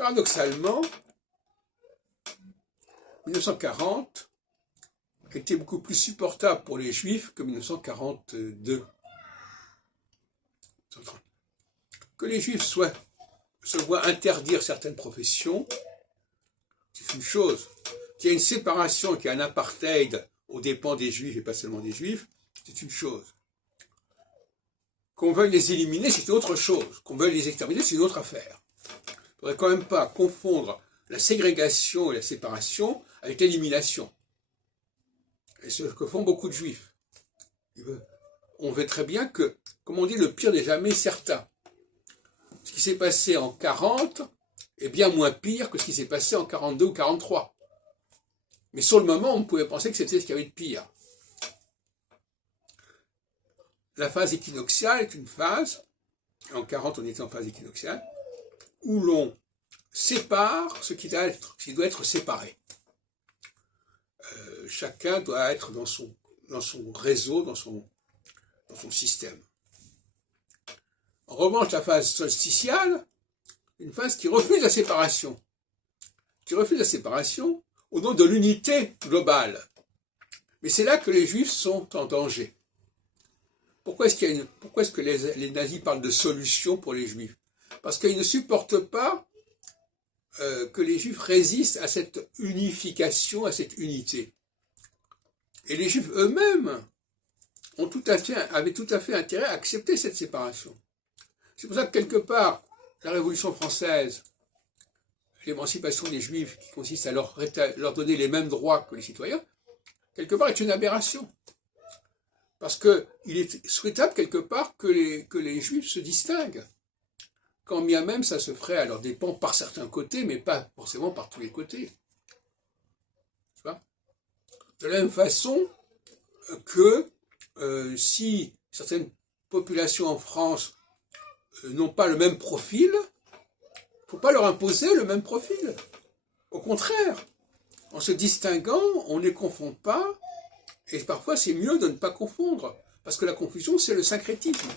paradoxalement, 1940 était beaucoup plus supportable pour les Juifs que 1942. Que les Juifs se voient interdire certaines professions, c'est une chose. Qu'il y a une séparation, qu'il y a un apartheid aux dépens des Juifs et pas seulement des Juifs, c'est une chose. Qu'on veuille les éliminer, c'est une autre chose. Qu'on veuille les exterminer, c'est une autre affaire. Il ne faudrait quand même pas confondre la ségrégation et la séparation avec l'élimination. Et ce que font beaucoup de Juifs. On veut très bien que, comme on dit, le pire n'est jamais certain. Ce qui s'est passé en 40 est bien moins pire que ce qui s'est passé en 42 ou 43. Mais sur le moment, on pouvait penser que c'était ce qu'il y avait de pire. La phase équinoxiale est une phase, en 40 on était en phase équinoxiale, où l'on sépare ce qui doit être séparé. Chacun doit être dans son réseau, dans son système. En revanche, la phase solsticiale, une phase qui refuse la séparation. Qui refuse la séparation au nom de l'unité globale. Mais c'est là que les Juifs sont en danger. Pourquoi est-ce que les nazis parlent de solution pour les Juifs? Parce qu'ils ne supportent pas que les Juifs résistent à cette unification, à cette unité. Et les Juifs eux-mêmes avaient tout à fait intérêt à accepter cette séparation. C'est pour ça que quelque part, la Révolution française, l'émancipation des Juifs, qui consiste à leur donner les mêmes droits que les citoyens, quelque part est une aberration. Parce qu'il est souhaitable quelque part que les Juifs se distinguent. Quand bien même ça se ferait à leurs dépens par certains côtés, mais pas forcément par tous les côtés. Tu vois ? De la même façon que si certaines populations en France n'ont pas le même profil, il ne faut pas leur imposer le même profil. Au contraire, en se distinguant, on ne les confond pas, et parfois c'est mieux de ne pas confondre, parce que la confusion c'est le syncrétisme.